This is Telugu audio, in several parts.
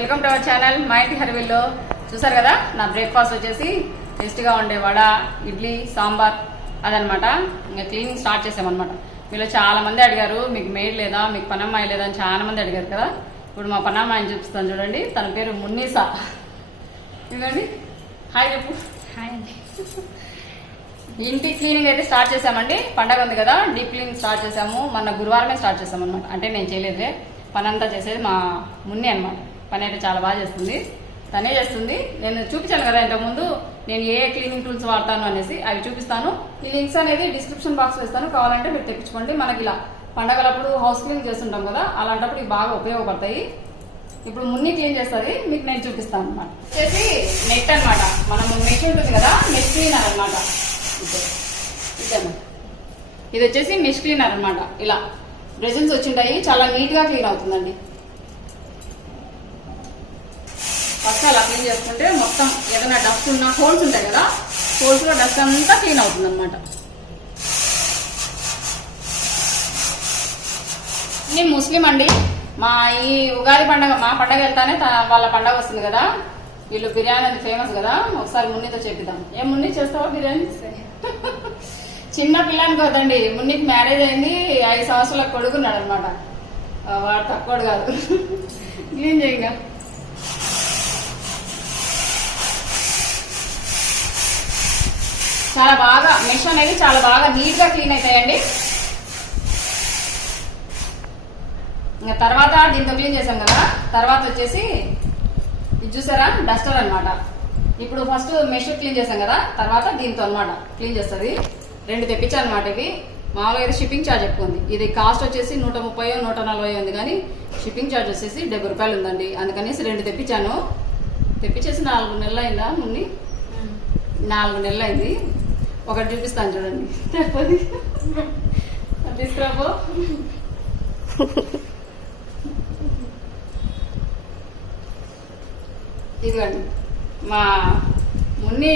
వెల్కమ్ టు అవర్ ఛానల్ మా ఇంటి హరివిల్లో. చూసారు కదా నా బ్రేక్ఫాస్ట్ వచ్చేసి టేస్టీగా ఉండే వడ, ఇడ్లీ, సాంబార్ అదనమాట. ఇంకా క్లీనింగ్ స్టార్ట్ చేసామన్నమాట. మీలో చాలా మంది అడిగారు మీకు మెయిడ్ లేదా, మీకు పనమ్మాయి లేదా అని చాలా మంది అడిగారు కదా. ఇప్పుడు మా పనమ్మాయిని చూపిస్తాను చూడండి. తన పేరు మున్నీసా. ఇదండి, హాయ్ చెప్పు. హాయ్ అండి. ఇంటి క్లీనింగ్ అయితే స్టార్ట్ చేసామండి. పండగ ఉంది కదా, డీప్ క్లీనింగ్ స్టార్ట్ చేసాము. మొన్న గురువారమే స్టార్ట్ చేసాం అనమాట. అంటే నేను చేయలేదే, పని అంతా చేసేది మా మున్ని అనమాట. పని అయితే చాలా బాగా చేస్తుంది, తనే చేస్తుంది. నేను చూపించాను కదా ఇంతకుముందు నేను ఏ క్లీనింగ్ టూల్స్ వాడతాను అనేసి, అవి చూపిస్తాను. ఈ లింక్స్ అనేది డిస్క్రిప్షన్ బాక్స్ వేస్తాను, కావాలంటే మీరు తెప్పించుకోండి. మనకి ఇలా పండగలప్పుడు హౌస్ క్లీనింగ్ చేస్తుంటాం కదా, అలాంటప్పుడు ఇవి బాగా ఉపయోగపడతాయి. ఇప్పుడు మున్ని క్లీన్ చేస్తుంది, మీకు నేను చూపిస్తాను అనమాట. వచ్చేసి నెట్ అనమాట. మనం మెష్ ఉంటుంది కదా, మెష్ క్లీనర్ అనమాట. ఇది వచ్చేసి మెష్ క్లీనర్ అనమాట. ఇలా బ్రెజిల్స్ వచ్చింటాయి, చాలా నీట్ గా క్లీన్ అవుతుందండి. ఫస్ట్ అలా క్లీన్ చేసుకుంటే మొత్తం ఏదైనా డస్ట్ ఉన్న హోల్స్ ఉంటాయి కదా, హోల్స్ లో డస్ట్ అంతా క్లీన్ అవుతుంది అనమాట. నేను ముస్లిం అండి. మా ఈ ఉగాది పండగ, మా పండగ వెళ్తానే వాళ్ళ పండగ వస్తుంది కదా. వీళ్ళు బిర్యానీ అది ఫేమస్ కదా, ఒకసారి మున్నితో చెప్పిద్దాం. ఏం మున్ని చేస్తావా బిర్యానీ? చిన్న పిల్లని కదండి, మున్నికి మ్యారేజ్ అయింది, 5 సంవత్సరాల కొడుకున్నాడు అనమాట. వాడు తక్కువడు కాదు. క్లీన్ చేయంగా. చాలా బాగా మెష్ అనేది చాలా బాగా నీట్ గా క్లీన్ అవుతాయండి. ఇంకా తర్వాత దీంతో క్లీన్ చేసాం కదా, తర్వాత వచ్చేసి ఇది చూసారా డస్టర్ అనమాట. ఇప్పుడు ఫస్ట్ మెష్ క్లీన్ చేసాం కదా, తర్వాత దీంతో అనమాట క్లీన్ చేస్తుంది. 2 తెప్పించాను అనమాట. ఇవి మామూలుగా అయితే షిప్పింగ్ ఛార్జ్ ఎక్కువ ఉంది. ఇది కాస్ట్ వచ్చేసి 130 140 ఉంది, కానీ షిప్పింగ్ ఛార్జ్ వచ్చేసి 70 రూపాయలు ఉందండి. అందుకనేసి 2 తెప్పించాను. తెప్పించేసి 4 నెలలు అయిందా మున్ని? 4 నెలలు అయింది. ఒకటి చూపిస్తాను చూడండి. తీసుకురాబో. ఇదిగోండి మా మున్ని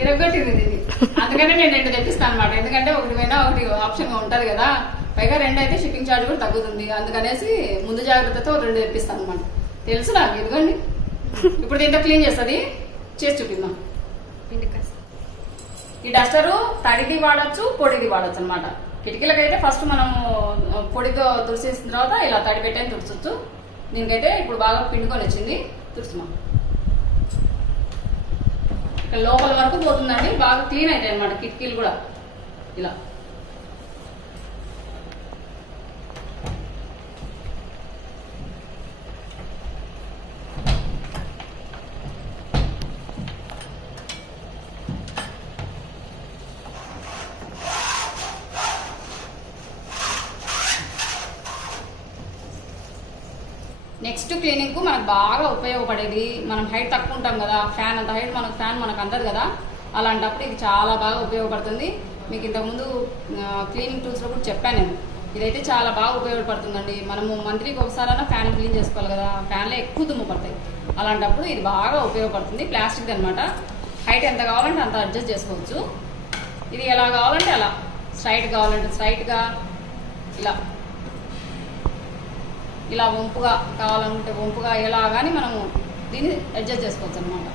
ఇరగొట్టింది దీన్ని. అందుకనే నేను 2 తెప్పిస్తాను అనమాట. ఎందుకంటే ఒకటి పోయినా ఒకటి ఆప్షన్ ఉంటుంది కదా, పైగా 2 అయితే షిప్పింగ్ ఛార్జ్ కూడా తగ్గుతుంది. అందుకనేసి ముందు జాగ్రత్తతో 2 తెప్పిస్తాను అనమాట. తెలుసు నాకు. ఇదిగోండి, ఇప్పుడు దీంతో క్లీన్ చేస్తుంది, చేసి చూపిద్దాం. ఈ డస్టరు తడిది వాడచ్చు, పొడిది వాడచ్చు అనమాట. కిటికీలకైతే ఫస్ట్ మనము పొడితో తుడిసేసిన తర్వాత ఇలా తడి పెట్టని తుడచచ్చు. దీనికైతే ఇప్పుడు బాగా పిండుకొని వచ్చింది, తుడుచుమా. ఇక్కడ లోపల వరకు పోతుందండి, బాగా క్లీన్ అవుతాయి అనమాట కిటికీలు కూడా. ఇలా నెక్స్ట్ క్లీనింగ్ కు మనకు బాగా ఉపయోగపడేది, మనం హైట్ తక్కువ ఉంటాం కదా, ఫ్యాన్ అంత హైట్ మనకు అందదు కదా, అలాంటప్పుడు ఇది చాలా బాగా ఉపయోగపడుతుంది. మీకు ఇంతకుముందు క్లీనింగ్ టూల్స్ లో కూడా చెప్పాను నేను. ఇదైతే చాలా బాగా ఉపయోగపడుతుందండి. మనము మంత్లీకి ఒకసారైనా ఫ్యాన్ క్లీన్ చేసుకోవాలి కదా, ఫ్యాన్లో ఎక్కువ దుమ్ము పడతాయి. అలాంటప్పుడు ఇది బాగా ఉపయోగపడుతుంది. ప్లాస్టిక్ అనమాట. హైట్ ఎంత కావాలంటే అంత అడ్జస్ట్ చేసుకోవచ్చు. ఇది ఎలా కావాలంటే అలా, స్ట్రైట్ కావాలంటే స్ట్రైట్గా, ఇలా వంపుగా కావాలనుకుంటే వంపుగా, ఎలా కానీ మనము దీన్ని అడ్జస్ట్ చేసుకోవచ్చు అనమాట.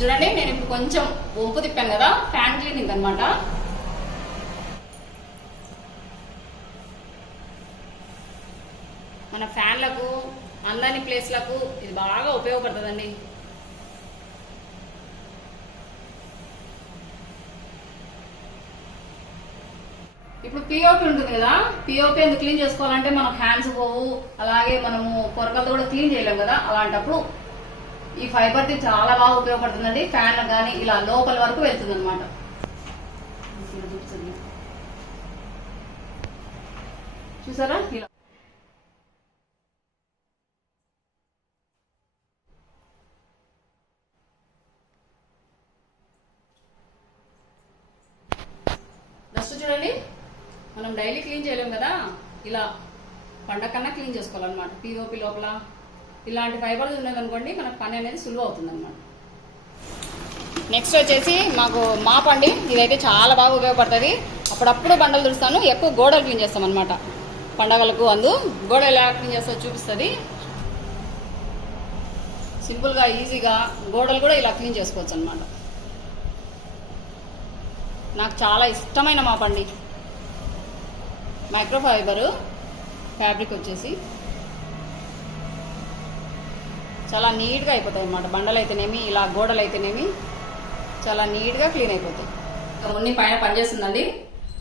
చూడండి, నేను ఇప్పుడు కొంచెం వంపు తిప్పాను కదా, ఫ్యాన్ క్లీనింగ్ అనమాట. మన ఫ్యాన్లకు, అందని ప్లేస్లకు ఇది బాగా ఉపయోగపడుతుందండి. ఇప్పుడు పిఓపి ఉంటుంది కదా, పిఓపి ఎందుకు క్లీన్ చేసుకోవాలంటే మనకు హ్యాండ్స్ పోవు, అలాగే మనము పొరకలతో కూడా క్లీన్ చేయలేం కదా. అలాంటప్పుడు ఈ ఫైబర్ది చాలా బాగా ఉపయోగపడుతుందండి. ఫ్యాన్ కానీ ఇలా లోపల వరకు వెళ్తుంది అనమాట. చూసారా ఇలా. డస్ట్ చూడండి, మనం డైలీ క్లీన్ చేయలేం కదా, ఇలా పండగ కన్నా క్లీన్ చేసుకోవాలన్నమాట. పిఓపి లోపల ఇలాంటి ఫైబర్స్ ఉన్నదనుకోండి, మనకు పని అనేది సులువు అవుతుంది అనమాట. నెక్స్ట్ వచ్చేసి మాకు మాప్ అండి. ఇదైతే చాలా బాగా ఉపయోగపడుతుంది. అప్పుడప్పుడు బండలు తుడుస్తాను, ఎక్కువ గోడలు క్లీన్ చేస్తాం అనమాట. పండగలకు అందు గోడ ఎలా క్లీన్ చేస్తో చూపిస్తుంది. సింపుల్గా ఈజీగా గోడలు కూడా ఇలా క్లీన్ చేసుకోవచ్చు అనమాట. నాకు చాలా ఇష్టమైన మాపండి. మైక్రోఫైబరు ఫ్యాబ్రిక్ వచ్చేసి చాలా నీట్గా అయిపోతాయి అన్నమాట. బండలు అయితేనేమి ఇలా గోడలు అయితేనేమి చాలా నీట్గా క్లీన్ అయిపోతాయి. మున్ని పైన పనిచేస్తుందండి.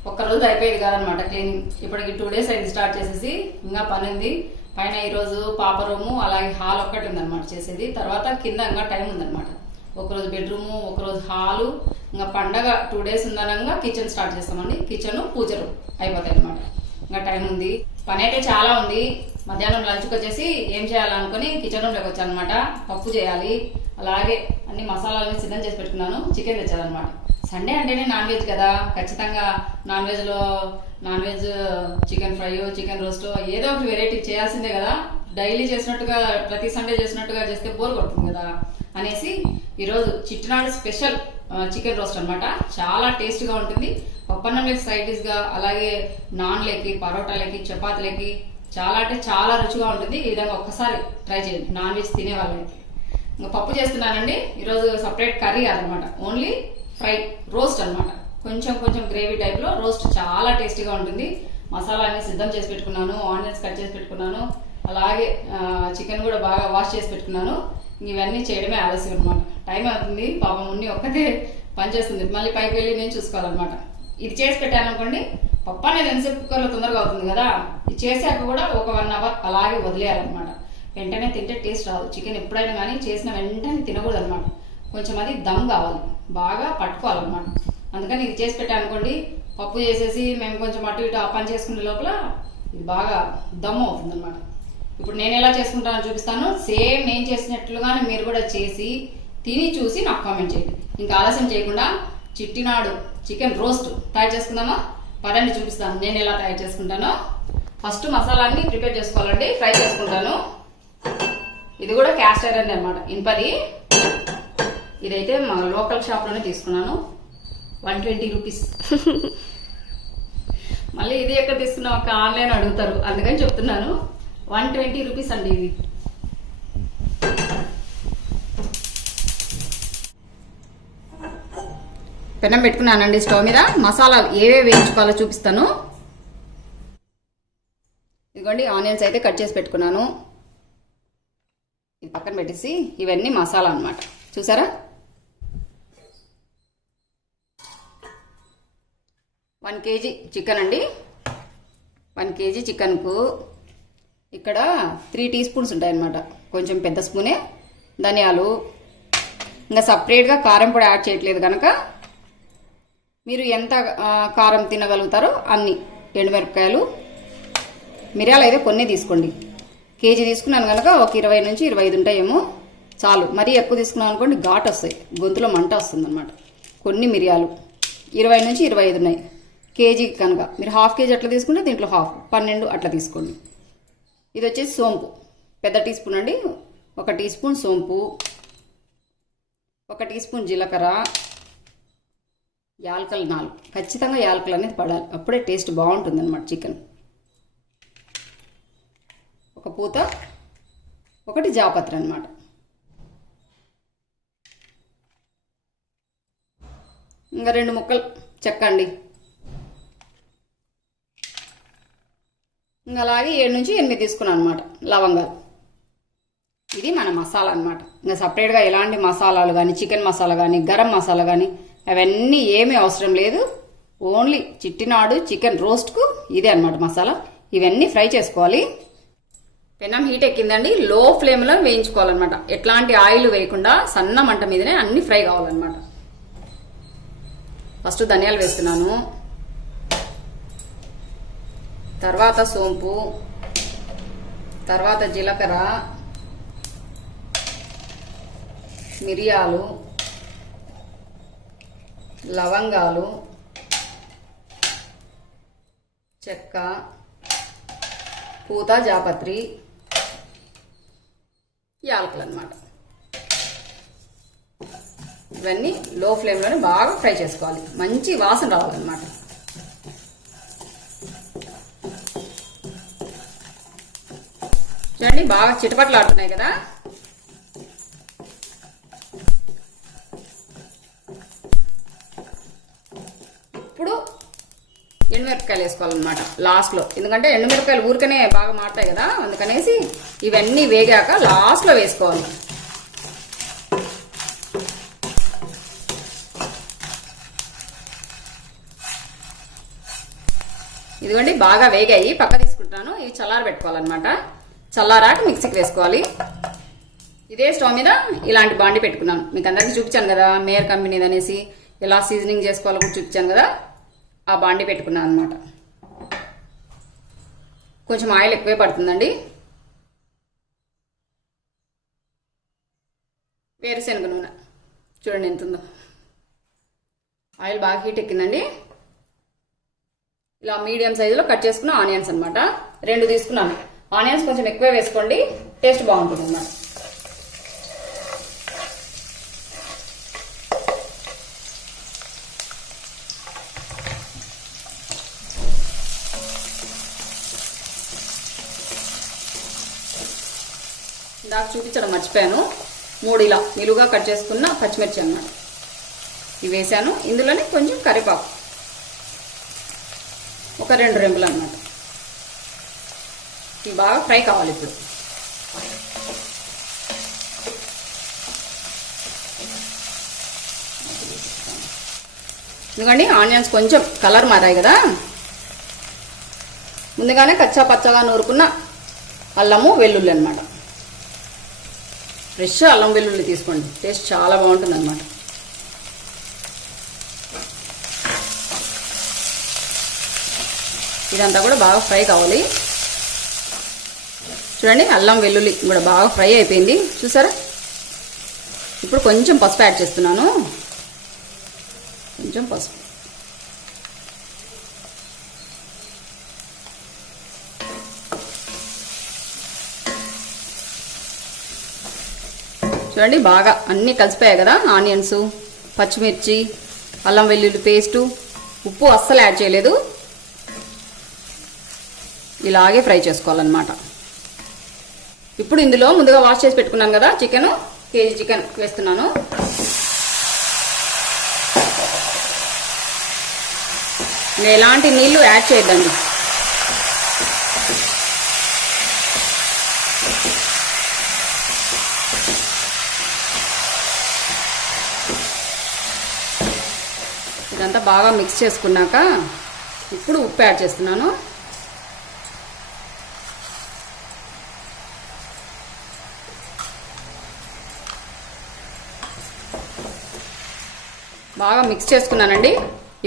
ఒక్కరోజు అయిపోయేది కాదనమాట క్లీనింగ్. ఇప్పటికి 2 days అయింది స్టార్ట్ చేసేసి. ఇంకా పని ఉంది పైన. ఈరోజు పాప రూము అలాగే హాల్ ఒక్కటి ఉందన్నమాట చేసేది. తర్వాత కింద ఇంకా టైం ఉందన్నమాట. ఒకరోజు బెడ్రూము, ఒకరోజు హాలు, ఇంకా పండగ 2 days ఉందనగా కిచెన్ స్టార్ట్ చేస్తామండి. కిచెన్ పూజ రూమ్ అయిపోతాయి అనమాట. ఇంకా టైం ఉంది. పని అయితే చాలా ఉంది. మధ్యాహ్నం లంచ్కి వచ్చేసి ఏం చేయాలనుకుని కిచెన్ రూమ్లోకి వచ్చాను అనమాట. పప్పు చేయాలి, అలాగే అన్ని మసాలాలని సిద్ధం చేసి పెట్టుకున్నాను. చికెన్ తెచ్చాలన్నమాట. సండే అంటేనే నాన్ వెజ్ కదా, ఖచ్చితంగా non veg chicken fry, chicken roast ఏదో ఒక వెరైటీ చేయాల్సిందే కదా. డైలీ చేసినట్టుగా ప్రతి సండే చేసినట్టుగా చేస్తే బోర్ కొడుతుంది కదా అనేసి ఈరోజు చిట్టినాడు స్పెషల్ చికెన్ రోస్ట్ అనమాట. చాలా టేస్ట్గా ఉంటుంది. పప్పన్నంలోకి సైడ్ డిష్గా, అలాగే నాన్లోకి, పరోటాలకి, చపాతీలకి చాలా అంటే చాలా రుచిగా ఉంటుంది. ఈ విధంగా ఒక్కసారి ట్రై చేయండి నాన్ వెజ్ తినే వాళ్ళకి. ఇంకా పప్పు చేస్తున్నానండి ఈరోజు. సపరేట్ కర్రీ కాదనమాట, ఓన్లీ ఫ్రై రోస్ట్ అనమాట. కొంచెం గ్రేవీ టైప్లో రోస్ట్ చాలా టేస్టీగా ఉంటుంది. మసాలా అన్ని సిద్ధం చేసి పెట్టుకున్నాను, ఆనియన్స్ కట్ చేసి పెట్టుకున్నాను, అలాగే చికెన్ కూడా బాగా వాష్ చేసి పెట్టుకున్నాను. ఇవన్నీ చేయడమే ఆలస్యం అనమాట. టైం అవుతుంది. పాపం ఉన్ని ఒక్కతే పని చేస్తుంది. మళ్ళీ పైకి వెళ్ళి నేను చూసుకోవాలన్నమాట. ఇది చేసి పెట్టాను అనుకోండి, పప్పు అనేది ఎంతసేపు కుక్కర్లో తొందరగా అవుతుంది కదా. ఇది చేసాక కూడా ఒక 1 hour అలాగే వదిలేయాలన్నమాట. వెంటనే తింటే టేస్ట్ రాదు. చికెన్ ఎప్పుడైనా కానీ చేసిన వెంటనే తినకూడదు అనమాట. కొంచెం అది దమ్ కావాలి, బాగా పట్టుకోవాలన్నమాట. అందుకని ఇది చేసి పెట్టాను అనుకోండి, పప్పు చేసేసి మేము కొంచెం అటు ఇటు ఆ పని చేసుకునే లోపల ఇది బాగా దమ్ అవుతుంది అనమాట. ఇప్పుడు నేను ఎలా చేసుకుంటానో చూపిస్తాను. సేమ్ నేను చేసినట్లుగానే మీరు కూడా చేసి తిని చూసి నాకు కామెంట్ చేయండి. ఇంకా ఆలస్యం చేయకుండా చిట్టినాడు చికెన్ రోస్ట్ తయారు చేసుకుందామా? పదండి చూపిస్తాను నేను ఎలా తయారు చేసుకుంటానో. ఫస్ట్ మసాలాన్ని ప్రిపేర్ చేసుకోవాలండి. ఫ్రై చేసుకుంటాను. ఇది కూడా క్యాస్ట్ ఐరన్ అనమాట, ఇనుపది. ఇదైతే మా లోకల్ షాప్లోనే తీసుకున్నాను. 120 రూపీస్. మళ్ళీ ఇది ఎక్కడ తీసుకున్నాం ఒక ఆన్లైన్ అడుగుతారు, అందుకని చెప్తున్నాను. 120 రూపీస్ అండి ఇది. పెనం పెట్టుకున్నానండి స్టవ్ మీద. మసాలాలు ఏవే వేయించుకోవాలో చూపిస్తాను. ఇదిగోండి ఆనియన్స్ అయితే కట్ చేసి పెట్టుకున్నాను. ఇది పక్కన పెట్టేసి ఇవన్నీ మసాలా అన్నమాట. చూసారా? 1 kg చికెన్ అండి. 1 kg చికెన్కు ఇక్కడ 3 teaspoons ఉంటాయన్నమాట. కొంచెం పెద్ద స్పూనే ధనియాలు. ఇంకా సపరేట్గా కారం పొడి యాడ్ చేయట్లేదు కనుక మీరు ఎంత కారం తినగలుగుతారో అన్ని. ఎండుమిరపకాయలు, మిరియాలు అయితే కొన్ని తీసుకోండి. కేజీ తీసుకున్నాను కనుక ఒక 20 నుంచి 25 ఉంటాయేమో, చాలు. మరీ ఎక్కువ తీసుకున్నాను అనుకోండి ఘాట్ వస్తాయి, గొంతులో మంట వస్తుంది అనమాట. కొన్ని మిరియాలు 20 నుంచి 25 ఉన్నాయి. కేజీ కనుక మీరు 1/2 kg అట్లా తీసుకుంటే దీంట్లో 1/2, 12 అట్లా తీసుకోండి. ఇది వచ్చేసి సోంపు, పెద్ద టీ స్పూన్ అండి. 1 teaspoon సోంపు, 1 teaspoon జీలకర్ర, యాలకలు 4. ఖచ్చితంగా యాలకలు అనేది పడాలి, అప్పుడే టేస్ట్ బాగుంటుంది అనమాట చికెన్. 1 పూత, 1 జాపత్రి అనమాట. ఇంకా 2 ముక్కలు చెక్క అండి. ఇంకా అలాగే 7 నుంచి 8 తీసుకున్నాను అనమాట లవంగాలు. ఇది మన మసాలా అనమాట. ఇంకా సపరేట్గా ఎలాంటి మసాలాలు కానీ, చికెన్ మసాలా కానీ, గరం మసాలా కానీ అవన్నీ ఏమీ అవసరం లేదు. ఓన్లీ చిట్టినాడు చికెన్ రోస్ట్కు ఇదే అనమాట మసాలా. ఇవన్నీ ఫ్రై చేసుకోవాలి. పెనం హీట్ ఎక్కిందండి. లో ఫ్లేమ్లో వేయించుకోవాలన్నమాట. ఎట్లాంటి ఆయిల్ వేయకుండా సన్న మంట మీదనే అన్ని ఫ్రై కావాలన్నమాట. ఫస్ట్ ధనియాలు వేస్తున్నాను, తర్వాత సోంపు, తర్వాత జీలకర్ర, మిరియాలు, లవంగాలు, చెక్క, పూత, జాపత్రి, యాలకులు అన్నమాట. ఇవన్నీ లో ఫ్లేమ్లోనే బాగా ఫ్రై చేసుకోవాలి. మంచి వాసన రావాలన్నమాట. చూడండి బాగా చిటపట్లు ఆడుతున్నాయి కదా. ఇప్పుడు ఎండుమిరపకాయలు వేసుకోవాలన్నమాట లాస్ట్లో, ఎందుకంటే ఎండుమిరపకాయలు ఊరికనే బాగా మారుతాయి కదా, అందుకనేసి ఇవన్నీ వేగాక లాస్ట్లో వేసుకోవాలి. ఇదిగోండి బాగా వేగాయి, పక్క తీసుకుంటాను. ఇవి చల్లార పెట్టుకోవాలన్నమాట. చల్లారాక మిక్సీకి వేసుకోవాలి. ఇదే స్టవ్ మీద ఇలాంటి బాండి పెట్టుకున్నాను, మీకు అందరికీ చూపించాను కదా మేయర్ కంపెనీది అనేసి, ఎలా సీజనింగ్ చేసుకోవాలో కూడా చూపించాను కదా. ఆ బాండి పెట్టుకున్నాను అనమాట. కొంచెం ఆయిల్ ఎక్కువే పడుతుందండి. వేరుశనగ నూనె చూడండి ఎంత ఉందో. ఆయిల్ బాగా హీట్ ఎక్కిందండి. ఇలా మీడియం సైజులో కట్ చేసుకున్న ఆనియన్స్ అనమాట, 2 తీసుకున్నాను. ఆనియన్స్ కొంచెం ఎక్కువే వేసుకోండి, టేస్ట్ బాగుంటుంది అన్నమాట. ఇందాక చూపించడం మర్చిపోయాను, 3 ఇలా నిలువుగా కట్ చేసుకున్న పచ్చిమిర్చి అన్నమాట. ఇవి వేసాను. ఇందులోనే కొంచెం కరివేపాకు, ఒక 2 రెంపులు అన్నమాట. ఇవి బాగా ఫ్రై కావాలి. ఇప్పుడు ఎందుకండి ఆనియన్స్ కొంచెం కలర్ మారాయి కదా, ముందుగానే కచ్చా పచ్చగా నూరుకున్న అల్లము వెల్లుల్లి అన్నమాట. ఫ్రెష్ అల్లం వెల్లుల్లి తీసుకోండి, టేస్ట్ చాలా బాగుంటుంది అన్నమాట. ఇదంతా కూడా బాగా ఫ్రై కావాలి. చూడండి అల్లం వెల్లుల్లి కూడా బాగా ఫ్రై అయిపోయింది చూసారా. ఇప్పుడు కొంచెం పసుపు యాడ్ చేస్తున్నాను, కొంచెం పసుపు. చూడండి బాగా అన్నీ కలిసిపోయాయి కదా, ఆనియన్స్, పచ్చిమిర్చి, అల్లం వెల్లుల్లి పేస్టు. ఉప్పు అస్సలు యాడ్ చేయలేదు. ఇలాగే ఫ్రై చేసుకోవాలన్నమాట. ఇప్పుడు ఇందులో ముందుగా వాష్ చేసి పెట్టుకున్నాను కదా చికెన్, కేజీ చికెన్ వేస్తున్నాను. ఎలాంటి నీళ్లు యాడ్ చేయొద్దండి. ఇదంతా బాగా మిక్స్ చేసుకున్నాక ఇప్పుడు ఉప్పు యాడ్ చేస్తున్నాను. బాగా మిక్స్ చేసుకున్నానండి.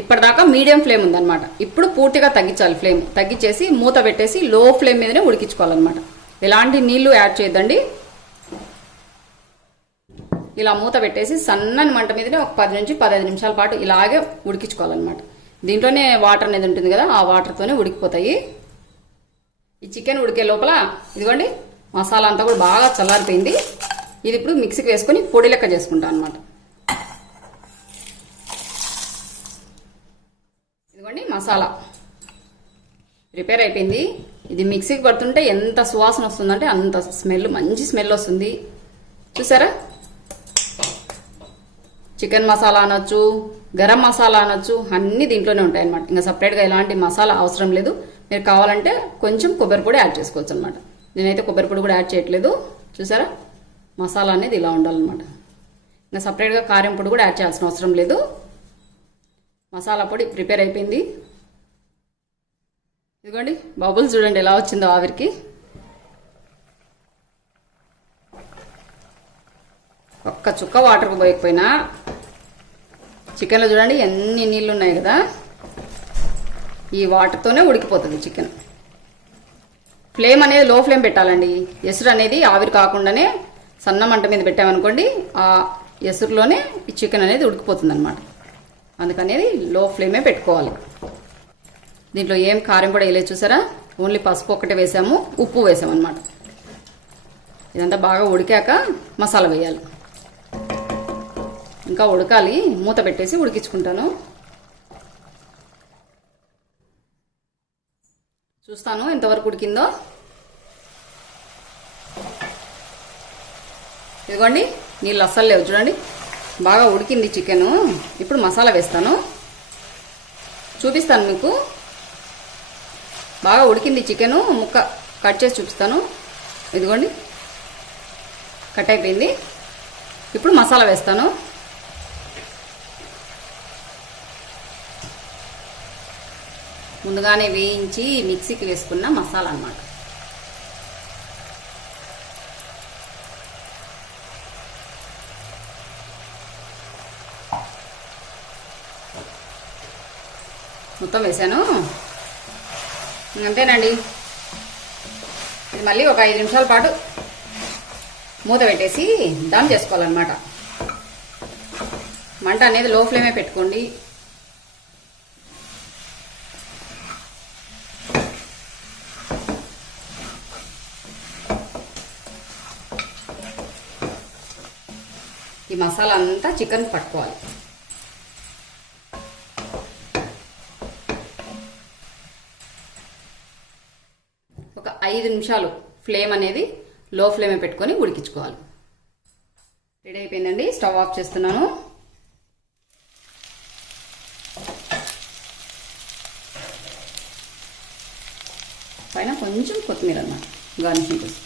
ఇప్పటిదాకా మీడియం ఫ్లేమ్ ఉందన్నమాట. ఇప్పుడు పూర్తిగా తగ్గించాలి, ఫ్లేమ్ తగ్గించేసి మూత పెట్టేసి లో ఫ్లేమ్ మీదనే ఉడికించుకోవాలన్నమాట. ఎలాంటి నీళ్లు యాడ్ చేయొద్దండి. ఇలా మూత పెట్టేసి సన్నని మంట మీదనే ఒక 10 నుంచి 15 నిమిషాల పాటు ఇలాగే ఉడికించుకోవాలన్నమాట. దీంట్లోనే వాటర్ అనేది ఉంటుంది కదా, ఆ వాటర్తోనే ఉడికిపోతాయి. ఈ చికెన్ ఉడికే లోపల ఇదిగోండి మసాలా అంతా కూడా బాగా చల్లారిపోయింది. ఇది ఇప్పుడు మిక్సీకి వేసుకొని పొడి లెక్క చేసుకుంటాను అనమాట. ఇదిగోండి మసాలా ప్రిపేర్ అయిపోయింది. ఇది మిక్సీకి పడుతుంటే ఎంత సువాసన వస్తుందంటే అంత స్మెల్, మంచి స్మెల్ వస్తుంది చూసారా. చికెన్ మసాలా అనొచ్చు, గరం మసాలా అనొచ్చు, అన్నీ దీంట్లోనే ఉంటాయి అనమాట. ఇంకా సపరేట్గా ఎలాంటి మసాలా అవసరం లేదు. మీరు కావాలంటే కొంచెం కొబ్బరి పొడి యాడ్ చేసుకోవచ్చు అనమాట. నేనైతే కొబ్బరి పొడి కూడా యాడ్ చేయట్లేదు చూసారా. మసాలా అనేది ఇలా ఉండాలన్నమాట. ఇంకా సపరేట్గా కారం పొడి కూడా యాడ్ చేయాల్సిన అవసరం లేదు. మసాలా పొడి ప్రిపేర్ అయిపోయింది. ఇదిగోండి బబుల్స్ చూడండి ఎలా వచ్చిందో ఆవిరికి. ఒక్క చుక్క వాటర్కి పోయకపోయినా చికెన్లో చూడండి ఎన్ని నీళ్ళు ఉన్నాయి కదా, ఈ వాటర్తోనే ఉడికిపోతుంది చికెన్. ఫ్లేమ్ అనేది లో ఫ్లేమ్ పెట్టాలండి. ఎసురు అనేది ఆవిరి కాకుండానే సన్న మంట మీద పెట్టామనుకోండి, ఆ ఎసురులోనే ఈ చికెన్ అనేది ఉడికిపోతుంది అనమాట. అందుకనేది లో ఫ్లేమే పెట్టుకోవాలి. దీంట్లో ఏం కారం కూడా వేయలేదు చూసారా, ఓన్లీ పసుపు ఒక్కటే వేసాము, ఉప్పు వేసాము అనమాట. ఇదంతా బాగా ఉడికాక మసాలా వేయాలి. ఇంకా ఉడకాలి, మూత పెట్టేసి ఉడికించుకుంటాను. చూస్తాను ఎంతవరకు ఉడికిందో. ఇదిగోండి నీళ్ళు అస్సలు లేవు చూడండి, బాగా ఉడికింది చికెను. ఇప్పుడు మసాలా వేస్తాను, చూపిస్తాను మీకు. బాగా ఉడికింది చికెను, ముక్క కట్ చేసి చూపిస్తాను. ఇదిగోండి కట్ అయిపోయింది. ఇప్పుడు మసాలా వేస్తాను. ముందుగానే వేయించి మిక్సీకి వేసుకున్న మసాలా అన్నమాట. మొత్తం వేసాను, అంతేనండి. ఇది మళ్ళీ ఒక 5 నిమిషాల పాటు మూత పెట్టేసి దమ్ చేసుకోవాలన్నమాట. మంట అనేది లో ఫ్లేమే పెట్టుకోండి. ఈ మసాలా అంతా చికెన్ పట్టుకోవాలి. ఒక 5 నిమిషాలు ఫ్లేమ్ అనేది లో ఫ్లేమే పెట్టుకొని ఉడికించుకోవాలి. రెడీ అయిపోయిందండి, స్టవ్ ఆఫ్ చేస్తున్నాను. పైన కొంచెం కొత్తిమీర అన్నమాట గార్నిషింగ్ కోసం.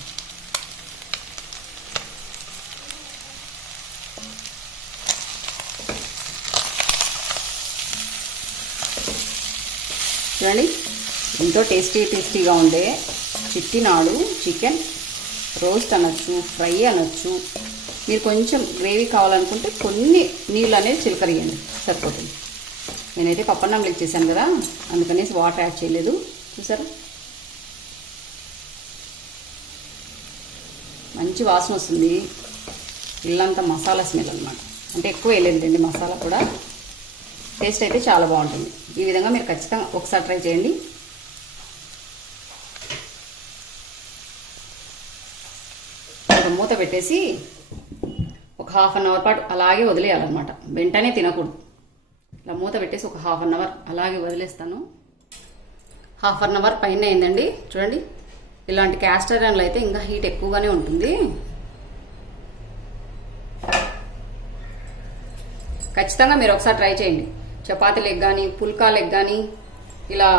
చూడండి ఎంతో టేస్టీగా ఉండే చిట్టినాడు చికెన్ రోస్ట్ అనొచ్చు, ఫ్రై అనొచ్చు. మీరు కొంచెం గ్రేవీ కావాలనుకుంటే కొన్ని నీళ్ళు అనేది చిలకరియండి, సరిపోతుంది. నేనైతే పప్పన్నంలో ఇచ్చేసాను కదా, అందుకనేసి వాటర్ యాడ్ చేయలేదు. చూసారా మంచి వాసన వస్తుంది, ఇల్లంతా మసాలా స్మెల్ అనమాట. అంటే ఎక్కువ వేయలేదండి మసాలా కూడా. టేస్ట్ అయితే చాలా బాగుంటుంది. ఈ విధంగా మీరు ఖచ్చితంగా ఒకసారి ట్రై చేయండి. మూత పెట్టేసి ఒక 1/2 అవర్ పాటు అలాగే వదిలేయాలన్నమాట. వెంటనే తినకూడదు. ఇలా మూత పెట్టేసి ఒక 1/2 అవర్ అలాగే వదిలేస్తాను. 1/2 అవర్ పైన అయిందండి. చూడండి ఇలాంటి క్యాస్ట్ ఐరన్లో అయితే ఇంకా హీట్ ఎక్కువగానే ఉంటుంది. ఖచ్చితంగా మీరు ఒకసారి ట్రై చేయండి. చపాతీ లెగ్ కానీ, పుల్కా లెగ్ కానీ, ఇలా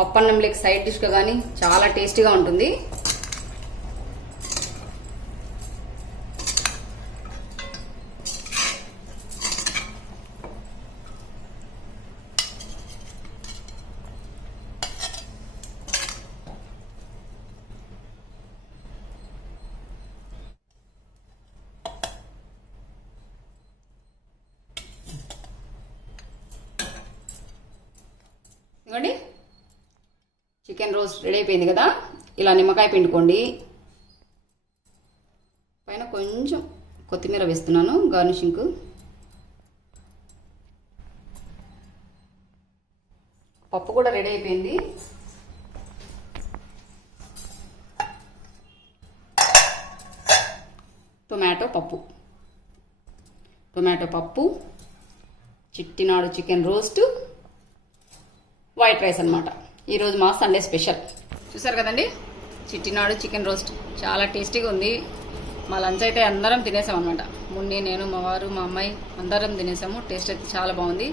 పప్పన్నం లెగ్ సైడ్ డిష్గా కానీ చాలా టేస్టీగా ఉంటుంది. ఇవ్వండి చికెన్ రోస్ట్ రెడీ అయిపోయింది కదా. ఇలా నిమ్మకాయ పిండుకోండి. పైన కొంచెం కొత్తిమీర వేస్తున్నాను గార్నిషింగ్. పప్పు కూడా రెడీ అయిపోయింది. టొమాటో పప్పు, Chettinad chicken roast, white rice అనమాట. ఈరోజు మా సండే స్పెషల్. చూసారు కదండి చిట్టినాడు చికెన్ రోస్ట్ చాలా టేస్టీగా ఉంది. మా లంచ్ అయితే అందరం తినేసాం అనమాట. మున్ని, నేను, మా వారు, మా అమ్మాయి అందరం తినేసాము. టేస్ట్ అయితే చాలా బాగుంది.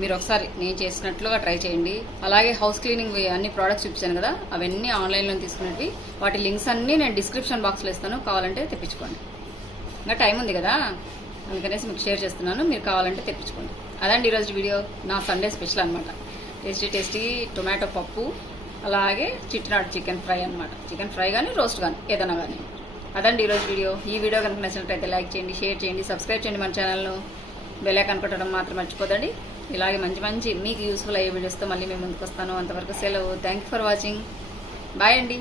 మీరు ఒకసారి నేను చేసినట్లుగా ట్రై చేయండి. అలాగే హౌస్ క్లీనింగ్ అన్ని ప్రోడక్ట్స్ చూపించాను కదా, అవన్నీ ఆన్లైన్లో తీసుకునేవి. వాటి లింక్స్ అన్నీ నేను డిస్క్రిప్షన్ బాక్స్లో ఇస్తాను, కావాలంటే తెప్పించుకోండి. ఇంకా టైం ఉంది కదా, అందుకనేసి మీకు షేర్ చేస్తున్నాను. మీరు కావాలంటే తెప్పించుకోండి. అదండి ఈరోజు వీడియో, నా సండే స్పెషల్ అనమాట. టేస్టీ టొమాటో పప్పు, అలాగే చిట్టినాడు చికెన్ ఫ్రై అనమాట. చికెన్ ఫ్రై కానీ రోస్ట్ కానీ ఏదైనా కానీ. అదండి ఈరోజు వీడియో. ఈ వీడియో కనుక నచ్చినట్లయితే లైక్ చేయండి, షేర్ చేయండి, సబ్స్క్రైబ్ చేయండి మన ఛానల్ను. బెల్ ఐకాన్ కొట్టడం మాత్రం మర్చిపోదండి. ఇలాగే మంచి మీకు యూస్ఫుల్ అయ్యే వీడియోస్తో మళ్ళీ మేము ముందుకు వస్తాను. అంతవరకు సెలవు. Thank you for watching. Bye అండి.